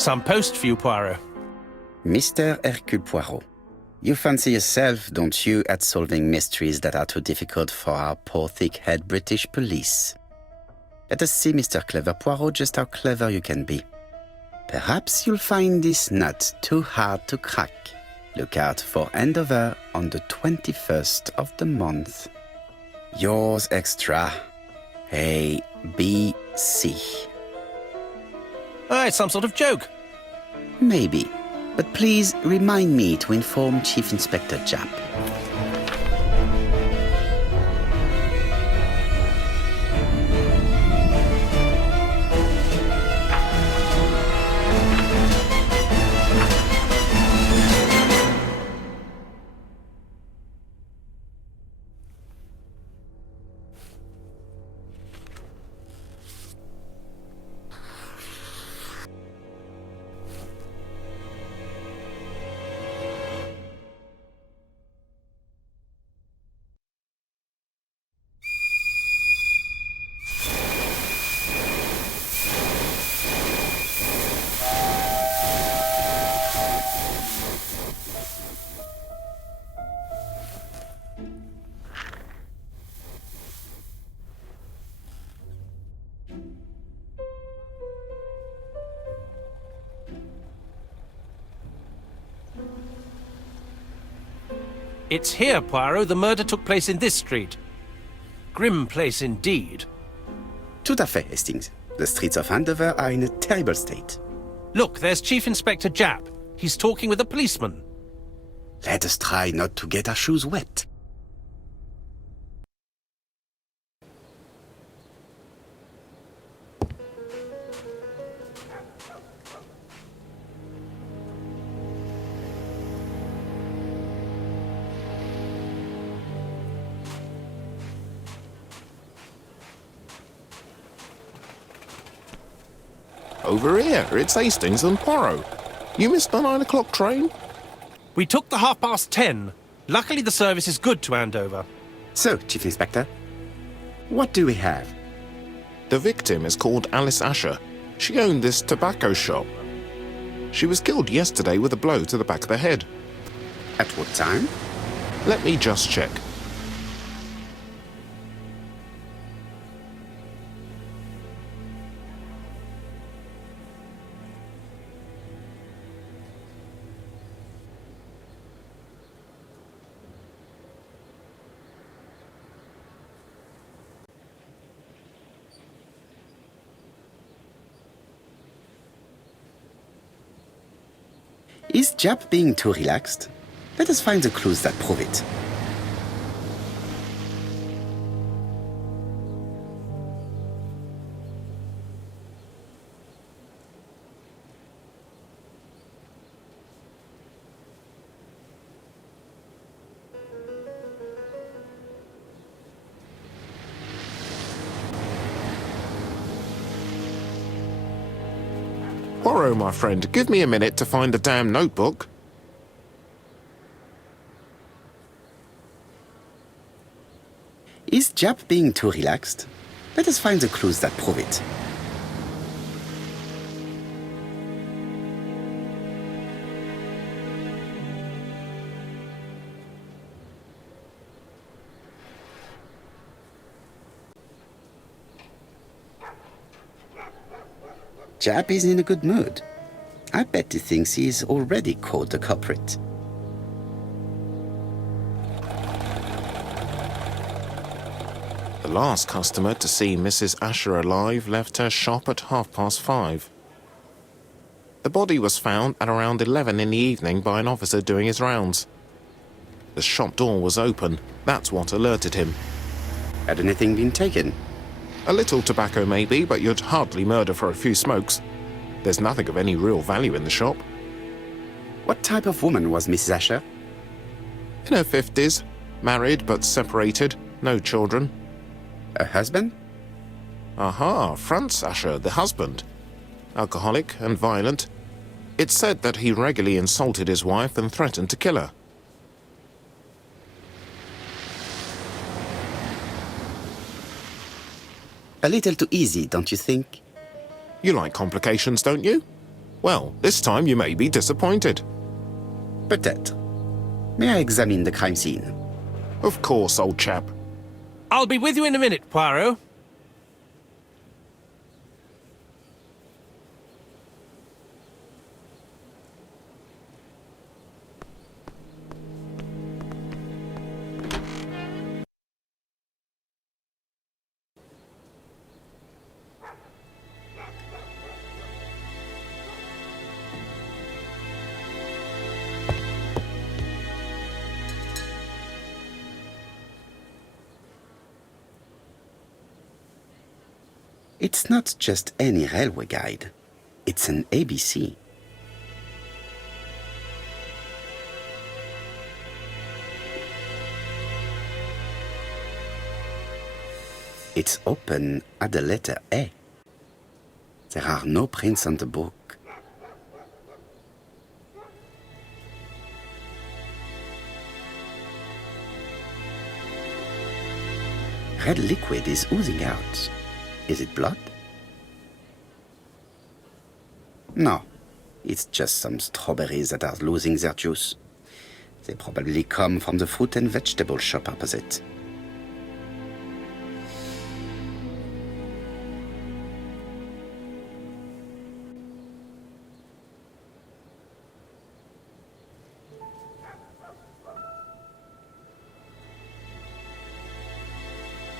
Some post for you, Poirot. Mr. Hercule Poirot, you fancy yourself, don't you, at solving mysteries that are too difficult for our poor thick-head British police. Let us see, Mr. Clever Poirot, just how clever you can be. Perhaps you'll find this nut too hard to crack. Look out for handover on the 21st of the month. Yours extra, A.B.C. It's some sort of joke. Maybe, but please remind me to inform Chief Inspector Japp. It's here, Poirot. The murder took place in this street. Grim place indeed. Tout à fait, Hastings. The streets of Andover are in a terrible state. Look, there's Chief Inspector Japp. He's talking with a policeman. Let us try not to get our shoes wet. Over here, it's Hastings and Poirot. You missed the 9 o'clock train? We took the 10:30. Luckily, the service is good to Andover. So, Chief Inspector, what do we have? The victim is called Alice Asher. She owned this tobacco shop. She was killed yesterday with a blow to the back of the head. At what time? Let me just check. Is Japp being too relaxed? Let us find the clues that prove it. Poirot, my friend, give me a minute to find the damn notebook. Is Japp being too relaxed? Let us find the clues that prove it. Japp is in a good mood. I bet he thinks he's already caught the culprit. The last customer to see Mrs. Asher alive left her shop at 5:30. The body was found at around 11 in the evening by an officer doing his rounds. The shop door was open. That's what alerted him. Had anything been taken? A little tobacco maybe, but you'd hardly murder for a few smokes. There's nothing of any real value in the shop. What type of woman was Mrs. Asher? In her 50s, married but separated, no children. Her husband? Aha, Franz Asher, the husband. Alcoholic and violent. It's said that he regularly insulted his wife and threatened to kill her. A little too easy, don't you think? You like complications, don't you? Well, this time you may be disappointed. Peut-être. May I examine the crime scene? Of course, old chap. I'll be with you in a minute, Poirot. It's not just any railway guide. It's an A.B.C. It's open at the letter A. There are no prints on the book. Red liquid is oozing out. Is it blood? No, it's just some strawberries that are losing their juice. They probably come from the fruit and vegetable shop opposite.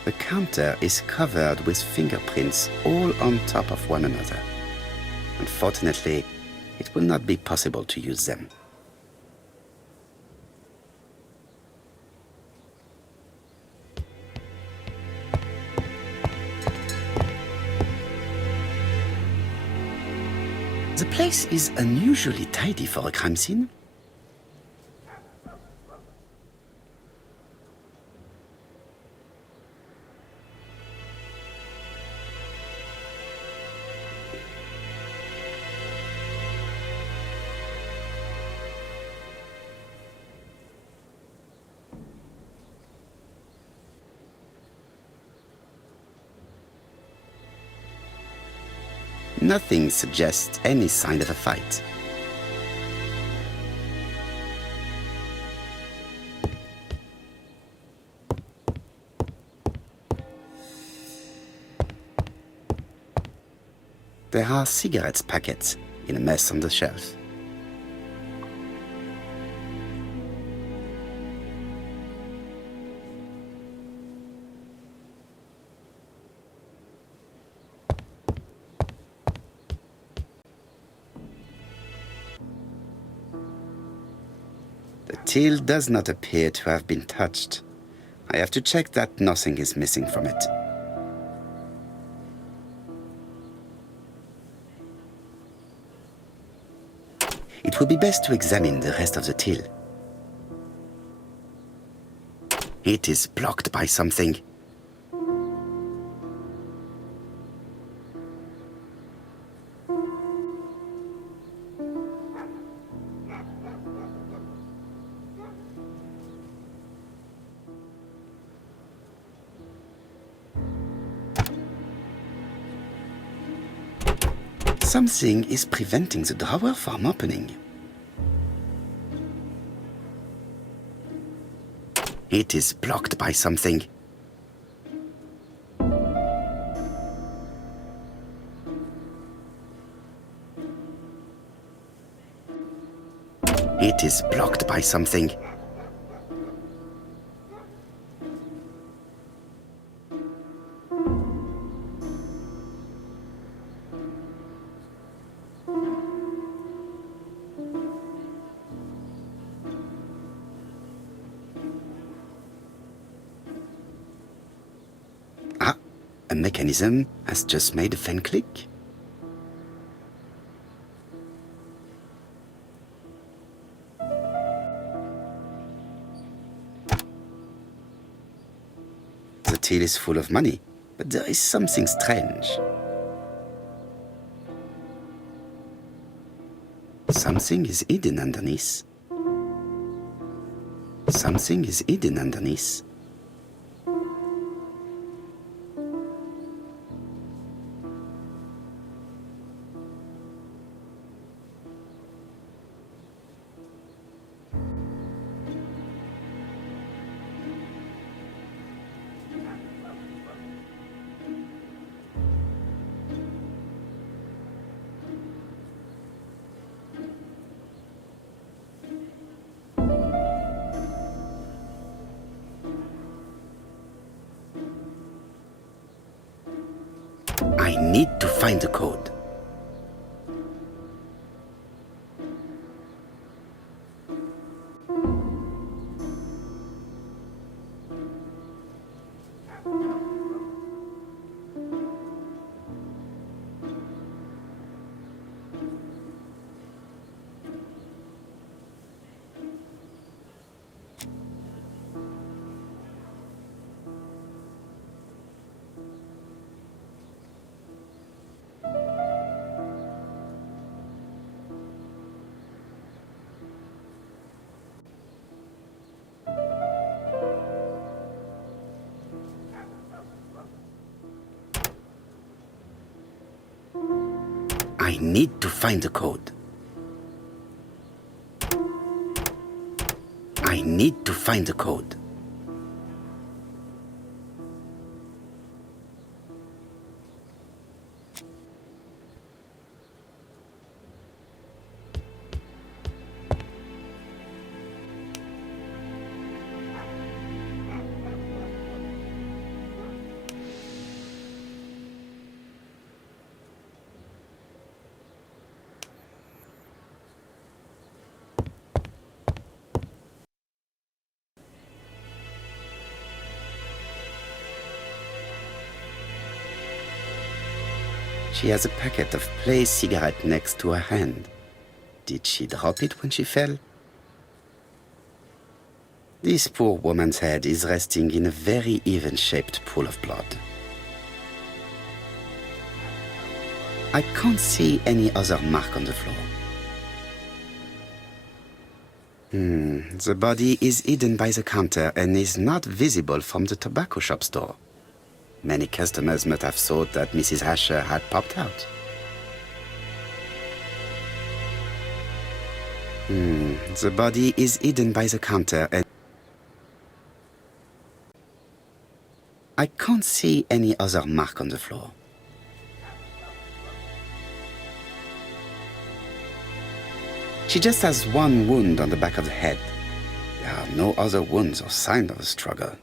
The counter is covered with fingerprints all on top of one another. Unfortunately, it will not be possible to use them. The place is unusually tidy for a crime scene. Nothing suggests any sign of a fight. There are cigarettes packets in a mess on the shelf. The till does not appear to have been touched. I have to check that nothing is missing from it. It would be best to examine the rest of the till. It is blocked by something. Something is preventing the drawer from opening. It is blocked by something. It is blocked by something. A mechanism has just made a fan click. The till is full of money, but there is something strange. Something is hidden underneath. Something is hidden underneath. I need to find the code. I need to find the code. I need to find the code. She has a packet of placed cigarette next to her hand. Did she drop it when she fell? This poor woman's head is resting in a very even-shaped pool of blood. I can't see any other mark on the floor. The body is hidden by the counter and is not visible from the tobacco shop's door. Many customers must have thought that Mrs. Asher had popped out. The body is hidden by the counter and I can't see any other mark on the floor. She just has one wound on the back of the head. There are no other wounds or signs of a struggle.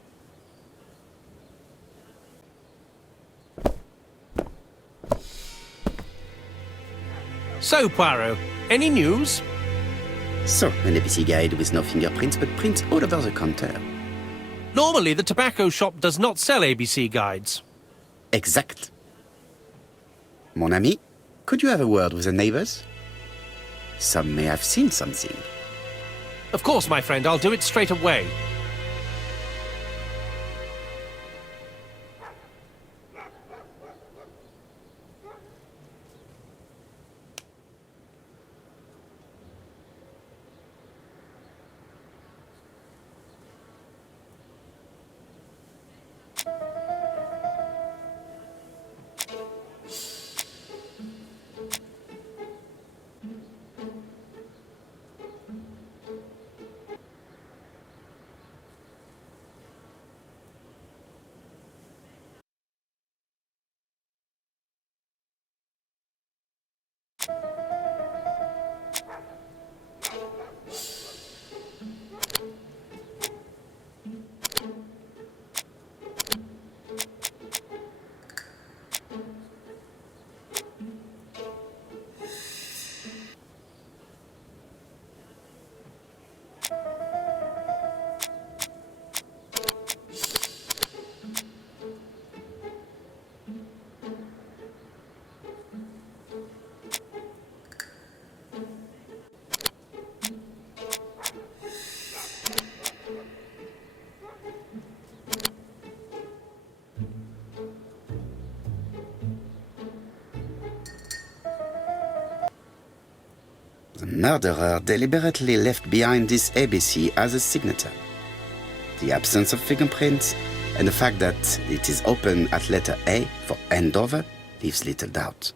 So, Poirot, any news? So, an A.B.C. guide with no fingerprints, but prints all over the counter. Normally, the tobacco shop does not sell A.B.C. guides. Exact. Mon ami, could you have a word with the neighbors? Some may have seen something. Of course, my friend, I'll do it straight away. The murderer deliberately left behind this A.B.C. as a signature. The absence of fingerprints and the fact that it is open at letter A for Andover leaves little doubt.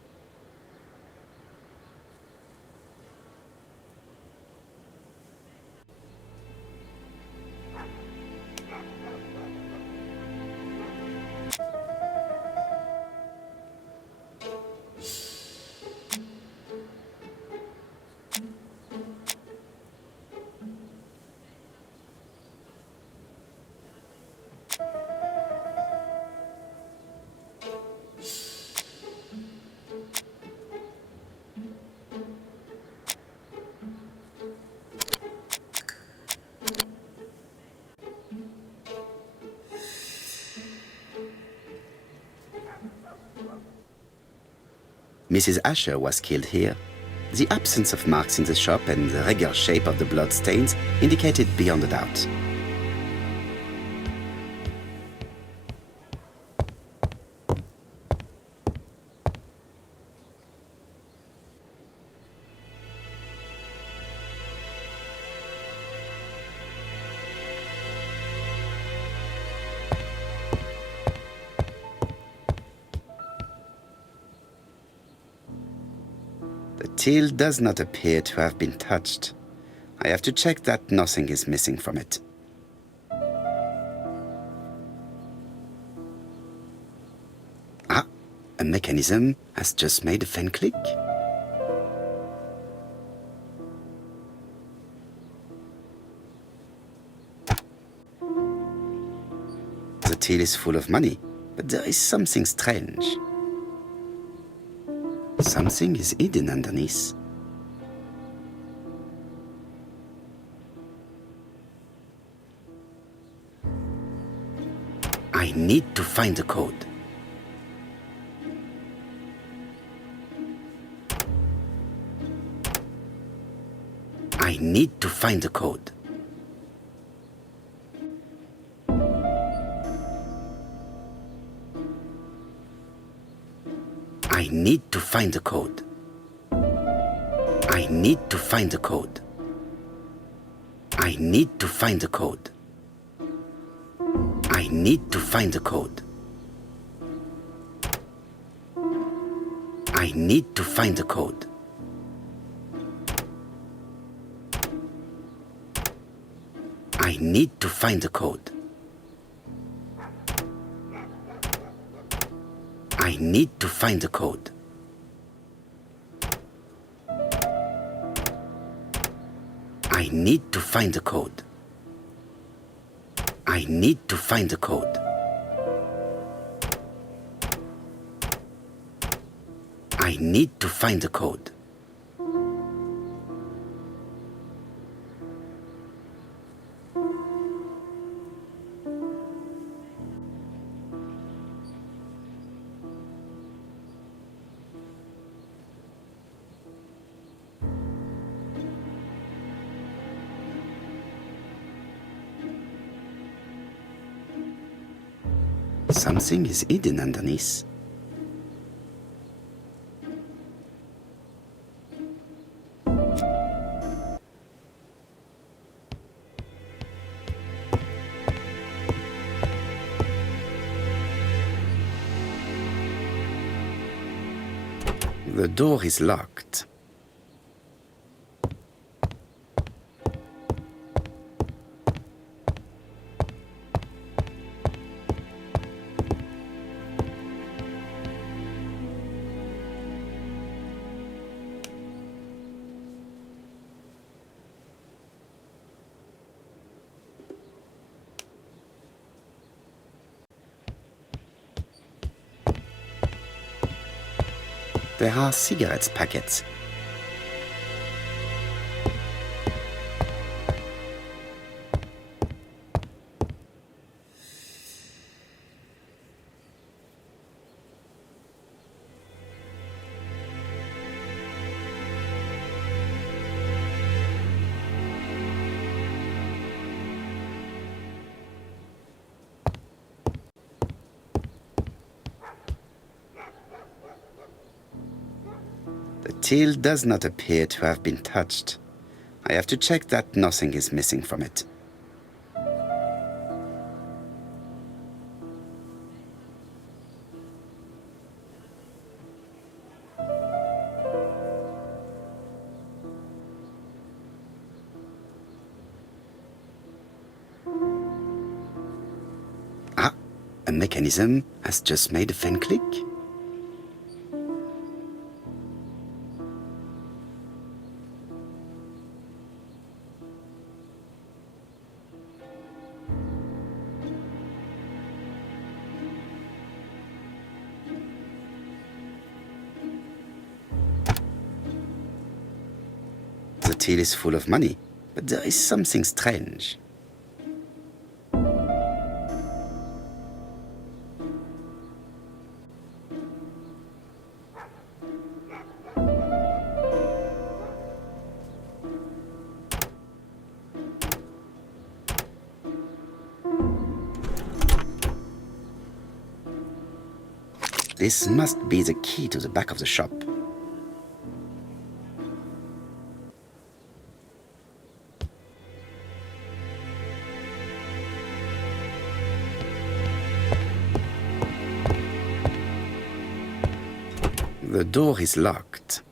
Mrs. Asher was killed here. The absence of marks in the shop and the regular shape of the blood stains indicated beyond a doubt. The till does not appear to have been touched. I have to check that nothing is missing from it. Ah, a mechanism has just made a fan click. The till is full of money, but there is something strange. Something is hidden underneath. I need to find the code. I need to find the code. I need to find the code. I need to find the code. I need to find the code. I need to find the code. I need to find the code. I need to find the code. I need to find the code. I need to find the code. I need to find the code. I need to find the code. Something is hidden underneath. The door is locked. There are cigarette packets. The till does not appear to have been touched. I have to check that nothing is missing from it. Ah, a mechanism has just made a fan click. The till is full of money, but there is something strange. This must be the key to the back of the shop. The door is locked.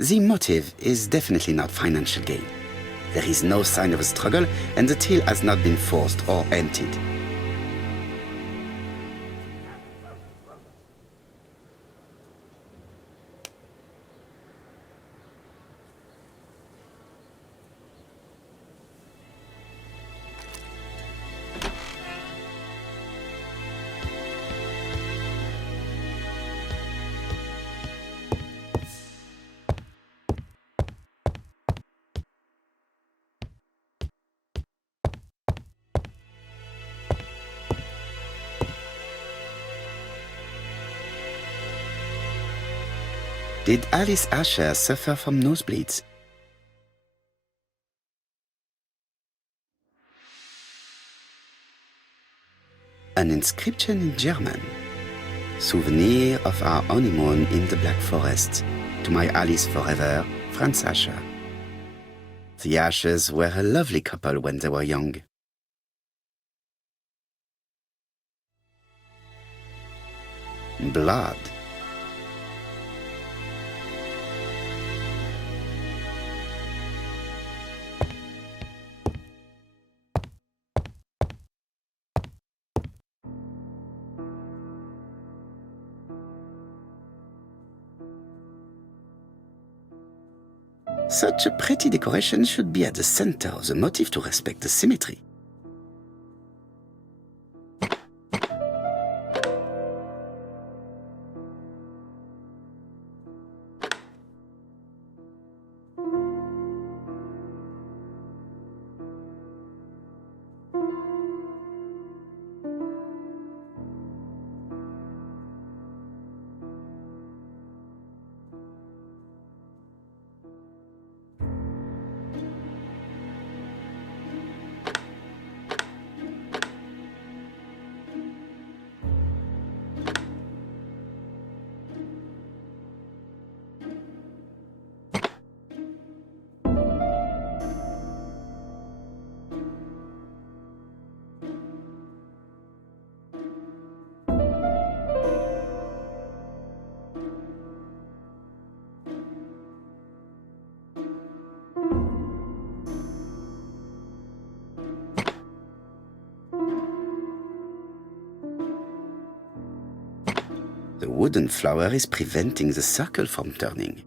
The motive is definitely not financial gain. There is no sign of a struggle, and the till has not been forced or emptied. Did Alice Asher suffer from nosebleeds? An inscription in German. Souvenir of our honeymoon in the Black Forest. To my Alice forever, Franz Asher. The Ashers were a lovely couple when they were young. Blood. Such a pretty decoration should be at the center of the motif to respect the symmetry. The wooden flower is preventing the circle from turning.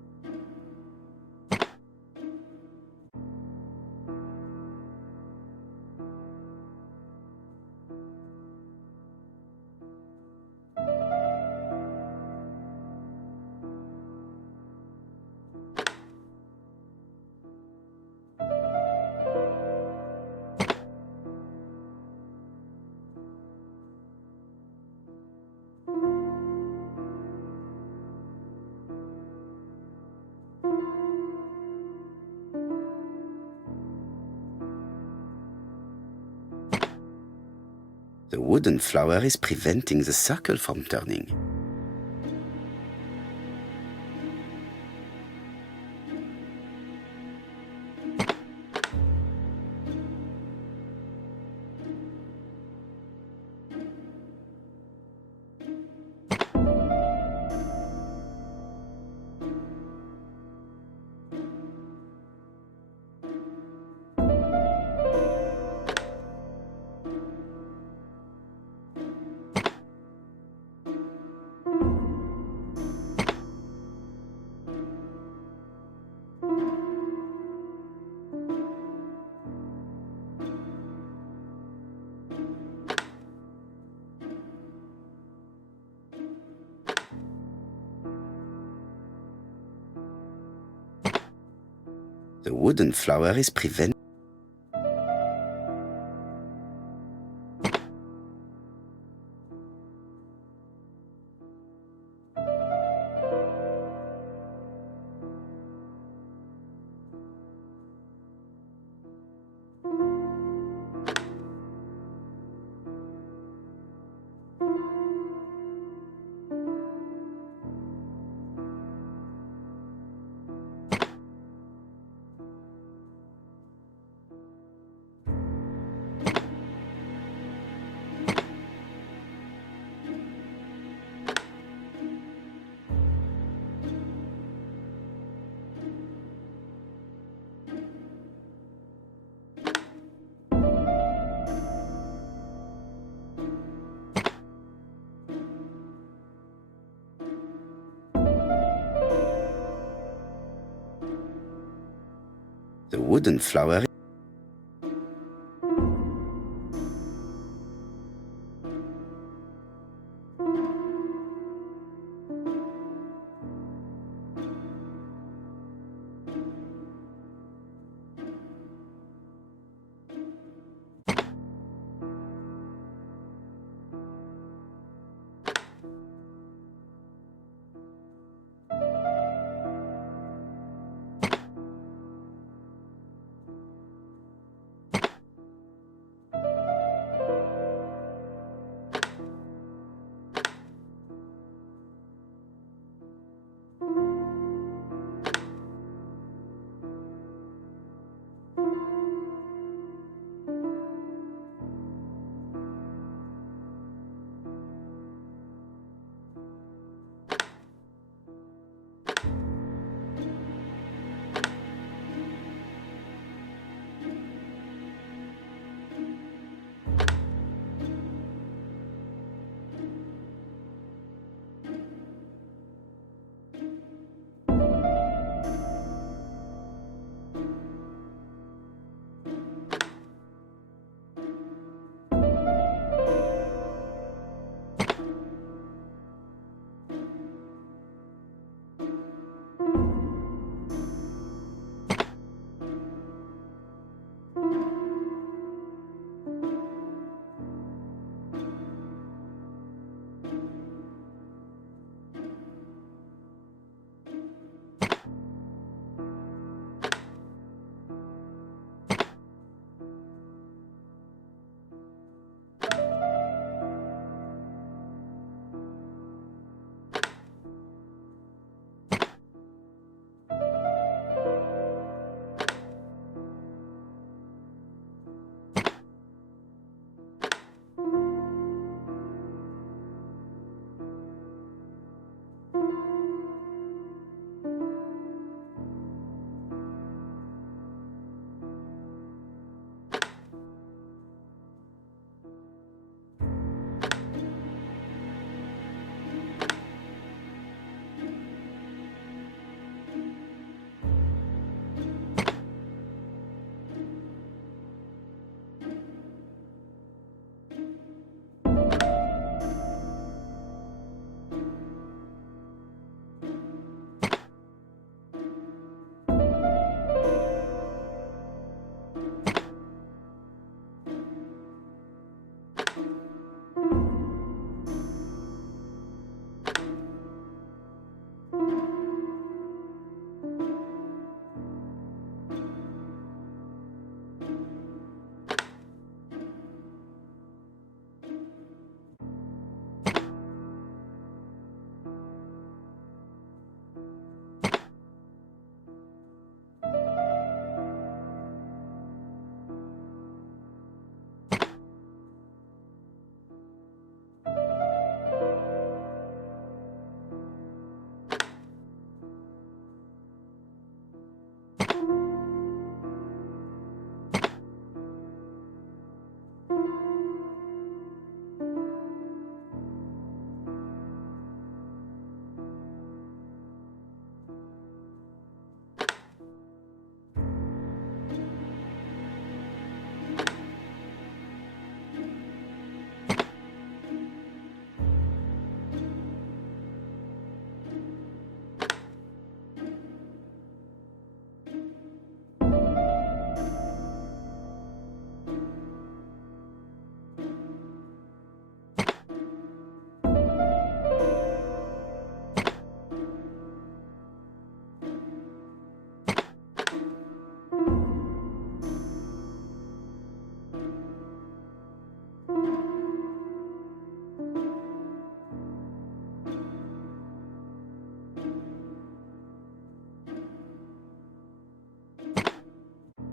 The wooden flower is preventing the circle from turning. The wooden flower is prevent. The wooden flower.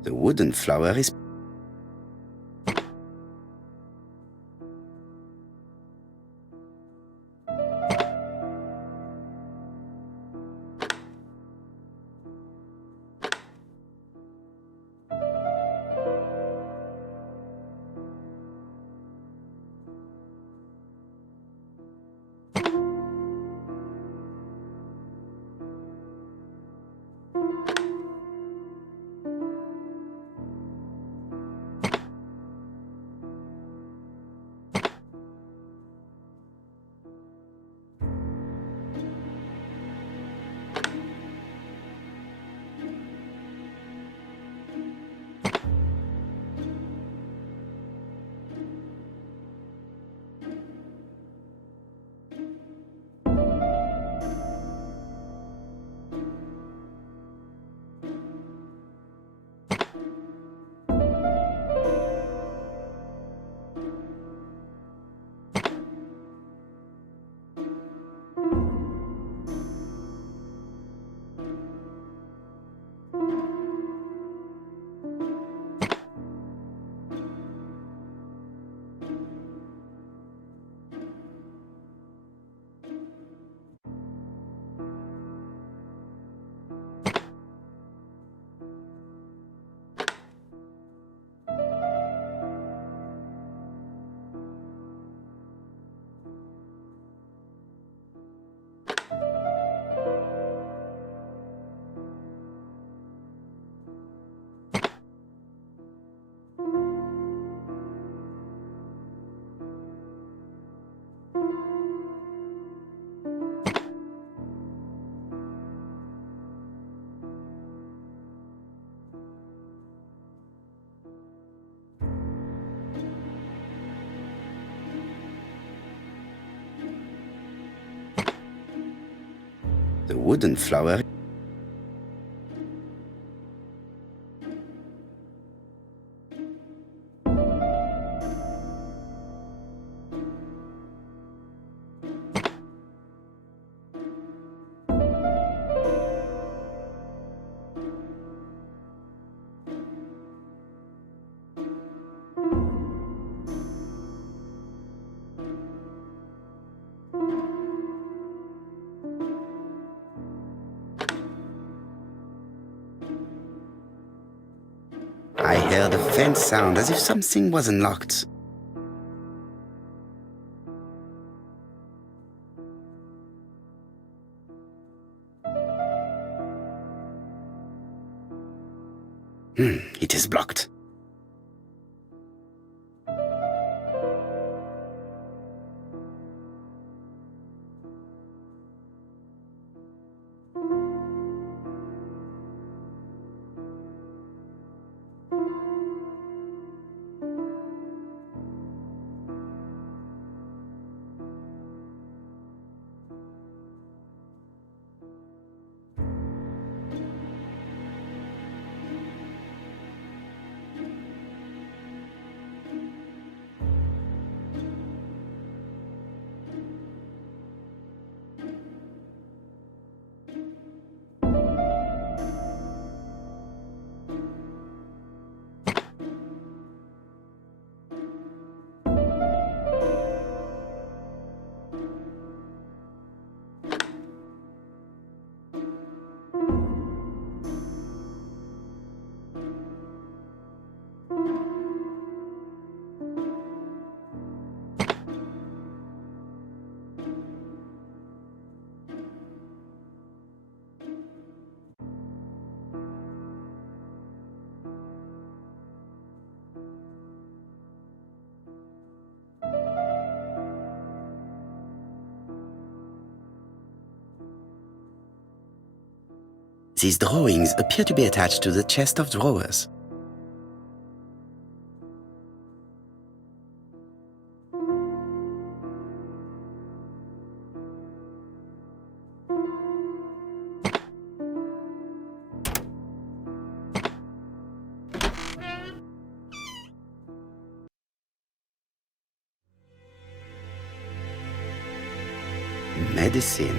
The wooden flower is... The wooden flower... I heard a faint sound as if something was unlocked. It is blocked. These drawings appear to be attached to the chest of drawers. Medicine.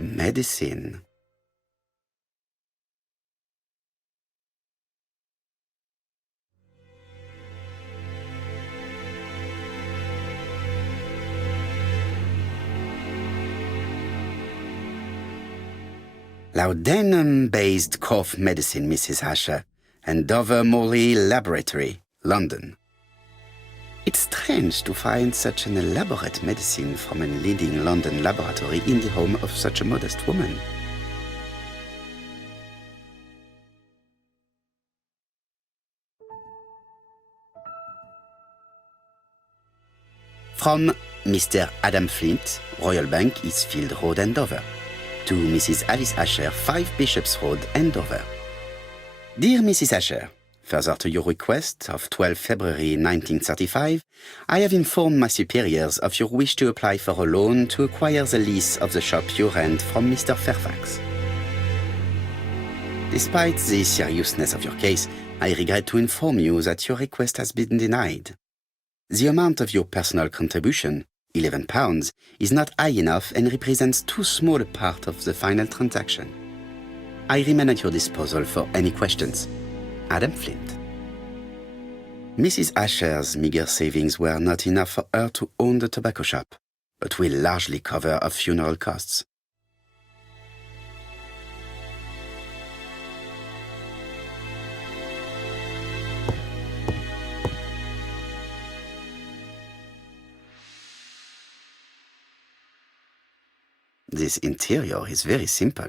Medicine. Laudanum-based cough medicine, Mrs. Asher, and Dover-Morley Laboratory, London. It's strange to find such an elaborate medicine from a leading London laboratory in the home of such a modest woman. From Mr. Adam Flint, Royal Bank, Eastfield Road, Andover. To Mrs. Alice Asher, 5 Bishops Road, Andover. Dear Mrs. Asher, further to your request of 12 February 1935, I have informed my superiors of your wish to apply for a loan to acquire the lease of the shop you rent from Mr. Fairfax. Despite the seriousness of your case, I regret to inform you that your request has been denied. The amount of your personal contribution, £11, is not high enough and represents too small a part of the final transaction. I remain at your disposal for any questions. Adam Flint. Mrs. Asher's meager savings were not enough for her to own the tobacco shop, but will largely cover her funeral costs. This interior is very simple.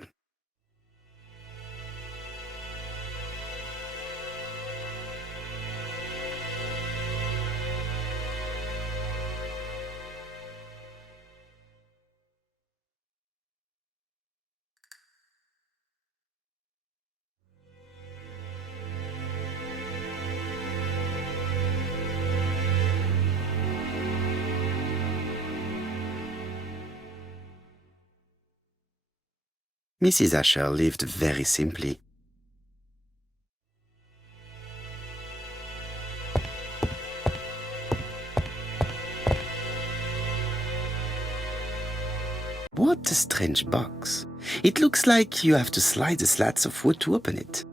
Mrs. Asher lived very simply. What a strange box. It looks like you have to slide the slats of wood to open it.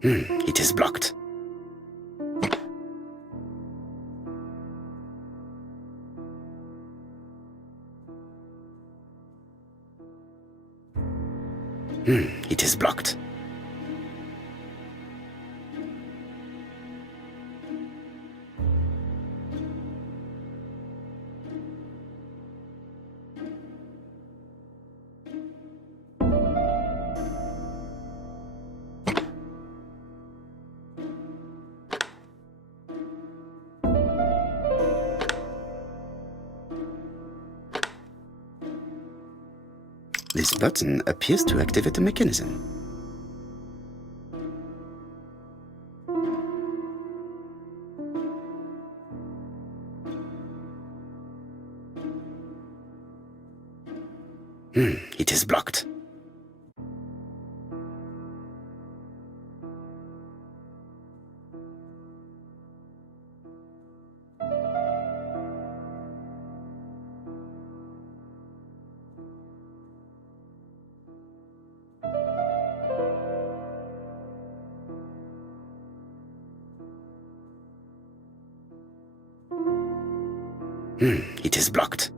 It is blocked. It is blocked. This button appears to activate a mechanism. It is blocked. It is blocked.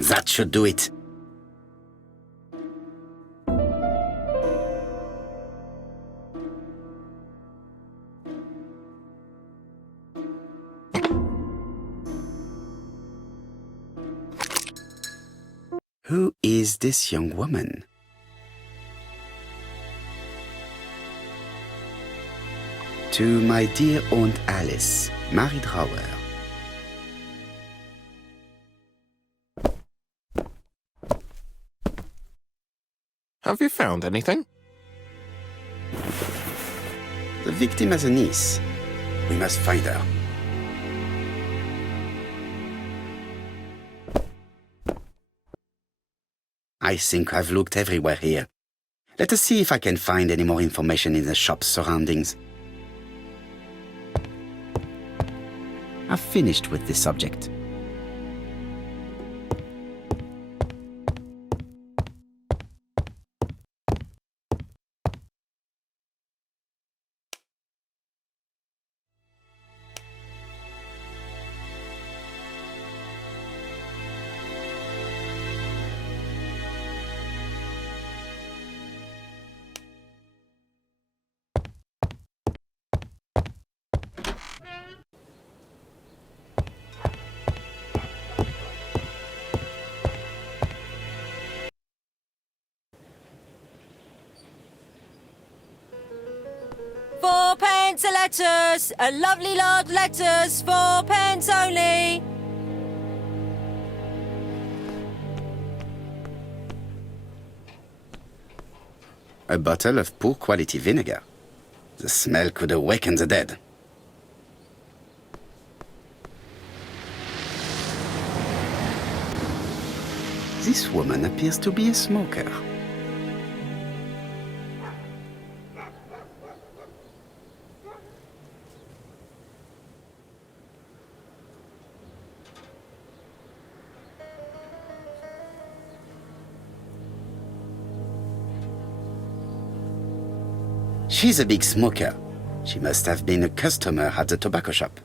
That should do it. Who is this young woman? To my dear Aunt Alice, Mary Drower. Have you found anything? The victim has a niece. We must find her. I think I've looked everywhere here. Let us see if I can find any more information in the shop's surroundings. I've finished with this subject. £4 a letters, a lovely large letters, £4 only. A bottle of poor quality vinegar. The smell could awaken the dead. This woman appears to be a smoker. She's a big smoker. She must have been a customer at the tobacco shop.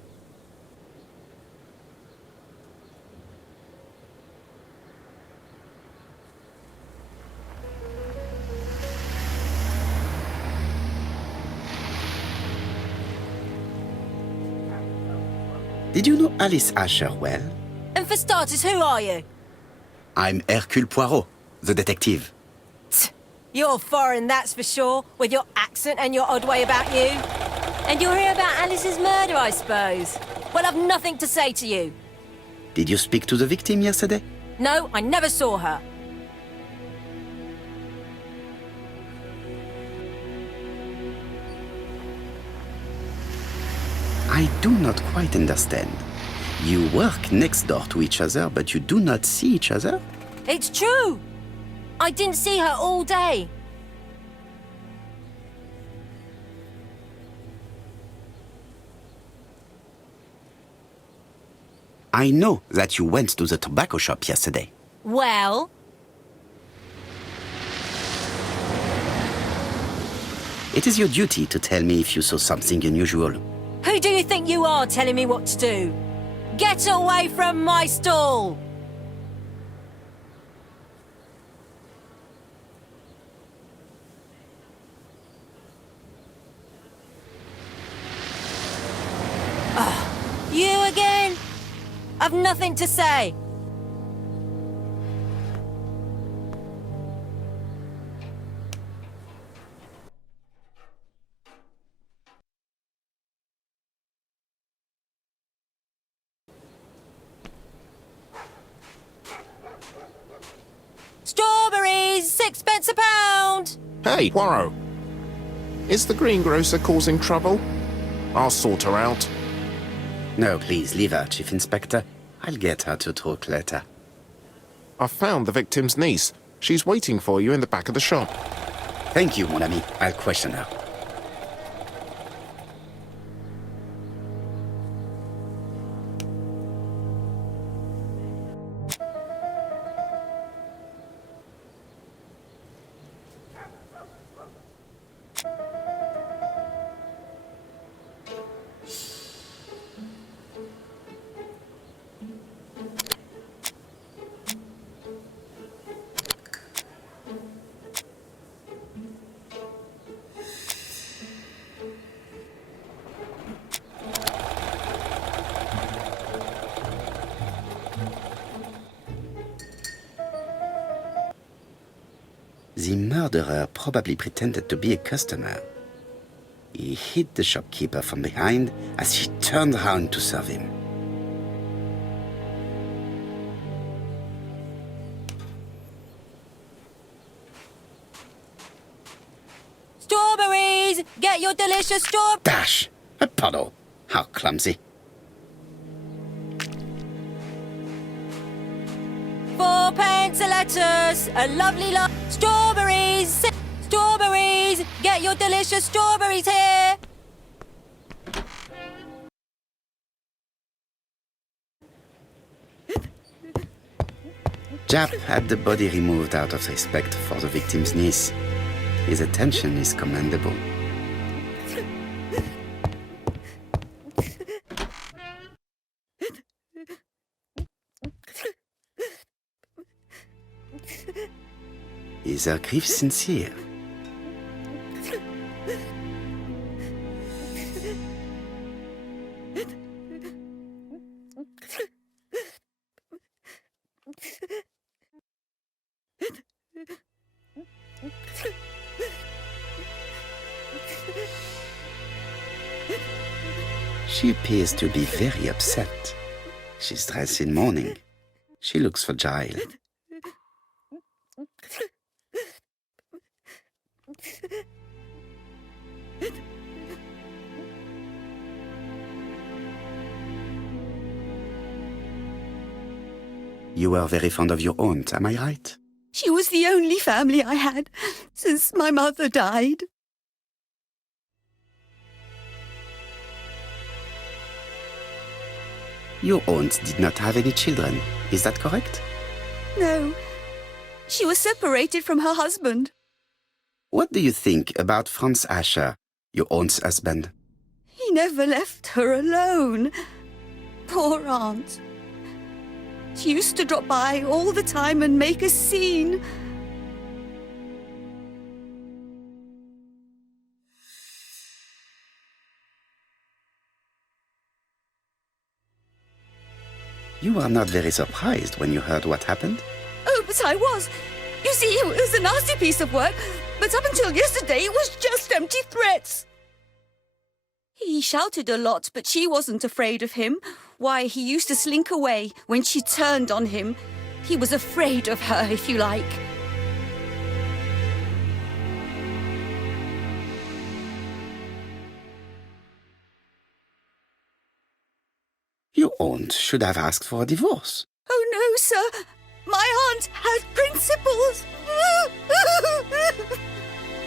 Did you know Alice Asher well? And for starters, who are you? I'm Hercule Poirot, the detective. You're foreign, that's for sure, with your accent and your odd way about you. And you're here about Alice's murder, I suppose. Well, I've nothing to say to you. Did you speak to the victim yesterday? No, I never saw her. I do not quite understand. You work next door to each other, but you do not see each other? It's true. I didn't see her all day. I know that you went to the tobacco shop yesterday. Well? It is your duty to tell me if you saw something unusual. Who do you think you are telling me what to do? Get away from my stall! You again? I've nothing to say. Strawberries, 6p a pound. Hey, Poirot. Is the greengrocer causing trouble? I'll sort her out. No, please, leave her, Chief Inspector. I'll get her to talk later. I've found the victim's niece. She's waiting for you in the back of the shop. Thank you, mon ami. I'll question her. The murderer probably pretended to be a customer. He hit the shopkeeper from behind as she turned around to serve him. Strawberries! Get your delicious strawberries! Dash! A puddle! How clumsy. 4 pence a lettuce! A lovely lot! Strawberries! Strawberries! Get your delicious strawberries here! Jap had the body removed out of respect for the victim's niece. His attention is commendable. Is her grief sincere? She appears to be very upset. She's dressed in mourning. She looks fragile. You were very fond of your aunt, am I right? She was the only family I had since my mother died. Your aunt did not have any children, is that correct? No, she was separated from her husband. What do you think about Franz Asher, your aunt's husband? He never left her alone. Poor aunt. She used to drop by all the time and make a scene. You were not very surprised when you heard what happened? Oh, but I was. You see, it was a nasty piece of work, but up until yesterday it was just empty threats. He shouted a lot, but she wasn't afraid of him. Why, he used to slink away when she turned on him. He was afraid of her, if you like. Your aunt should have asked for a divorce. Oh, no, sir. My aunt has principles.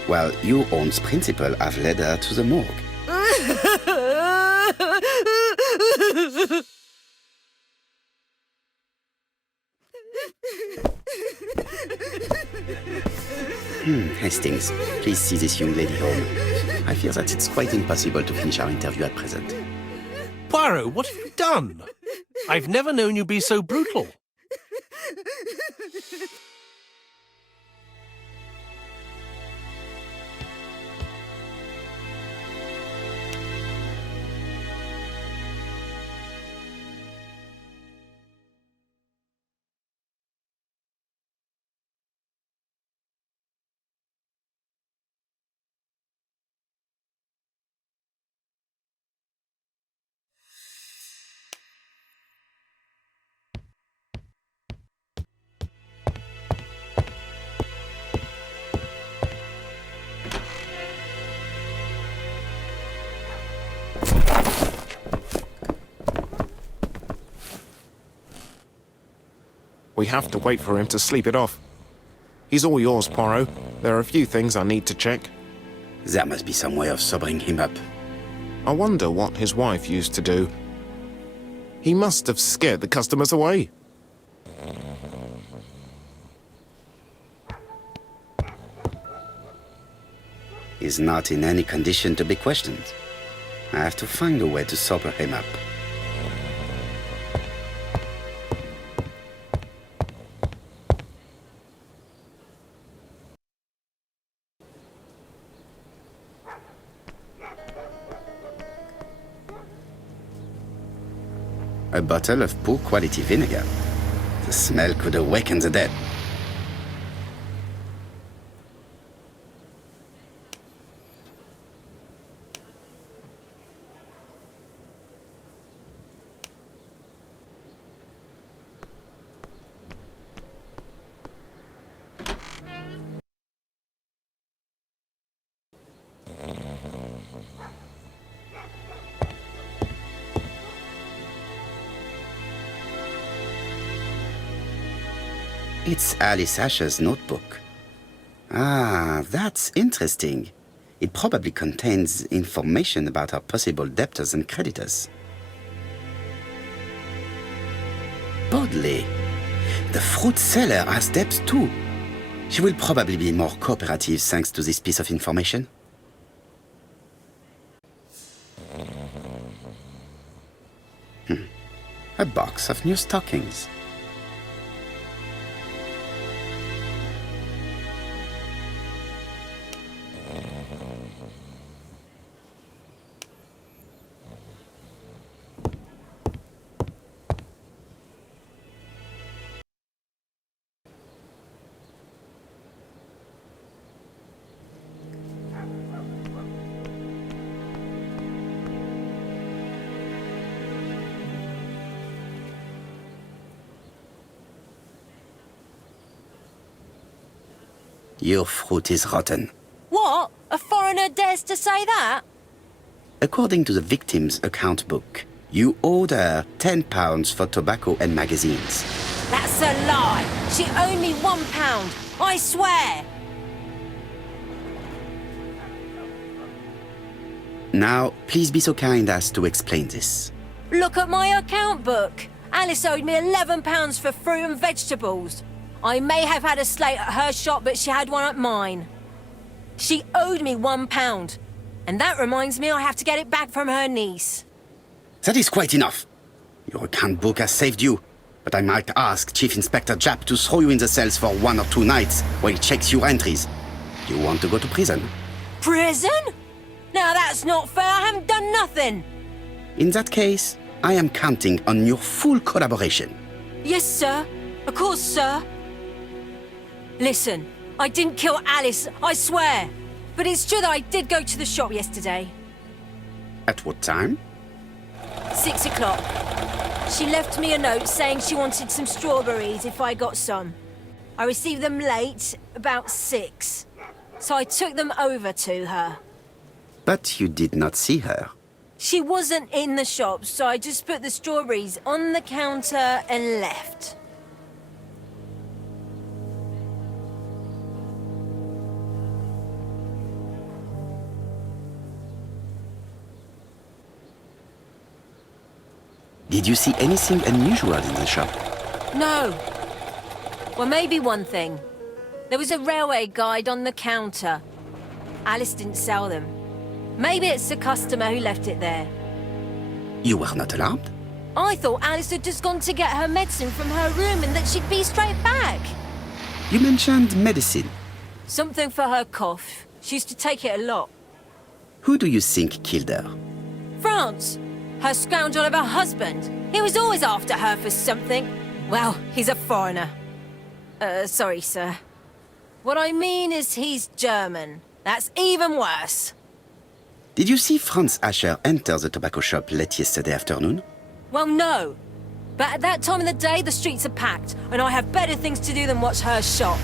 Well, your aunt's principal have led her to the morgue. Hastings, please see this young lady home. I fear that it's quite impossible to finish our interview at present. Poirot, what have you done? I've never known you be so brutal. We have to wait for him to sleep it off. He's all yours, Poirot. There are a few things I need to check. There must be some way of sobering him up. I wonder what his wife used to do. He must have scared the customers away. He's not in any condition to be questioned. I have to find a way to sober him up. A bottle of poor quality vinegar. The smell could awaken the dead. It's Alice Asher's notebook. Ah, that's interesting. It probably contains information about her possible debtors and creditors. Bodley. The fruit seller has debts too. She will probably be more cooperative thanks to this piece of information. A box of new stockings. Your fruit is rotten. What? A foreigner dares to say that? According to the victim's account book, you owed her £10 for tobacco and magazines. That's a lie. She owed me £1. I swear. Now, please be so kind as to explain this. Look at my account book. Alice owed me £11 for fruit and vegetables. I may have had a slate at her shop, but she had one at mine. She owed me £1. And that reminds me I have to get it back from her niece. That is quite enough. Your account book has saved you, but I might ask Chief Inspector Japp to throw you in the cells for 1 or 2 nights while he checks your entries. You want to go to prison? Prison? Now that's not fair. I haven't done nothing. In that case, I am counting on your full collaboration. Yes, sir. Of course, sir. Listen, I didn't kill Alice, I swear. But it's true that I did go to the shop yesterday. At what time? 6 o'clock. She left me a note saying she wanted some strawberries if I got some. I received them late, about 6. So I took them over to her. But you did not see her. She wasn't in the shop, so I just put the strawberries on the counter and left. Did you see anything unusual in the shop? No. Well, maybe one thing. There was a railway guide on the counter. Alice didn't sell them. Maybe it's the customer who left it there. You were not alarmed? I thought Alice had just gone to get her medicine from her room and that she'd be straight back. You mentioned medicine. Something for her cough. She used to take it a lot. Who do you think killed her? France. Her scoundrel of a husband. He was always after her for something. Well, he's a foreigner. Sorry, sir. What I mean is he's German. That's even worse. Did you see Franz Asher enter the tobacco shop late yesterday afternoon? Well, no. But at that time of the day, the streets are packed, and I have better things to do than watch her shop.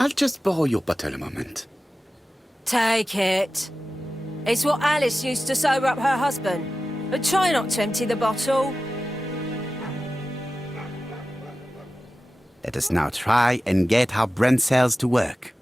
I'll just borrow your bottle a moment. Take it. It's what Alice used to sober up her husband. But try not to empty the bottle. Let us now try and get our brain cells to work.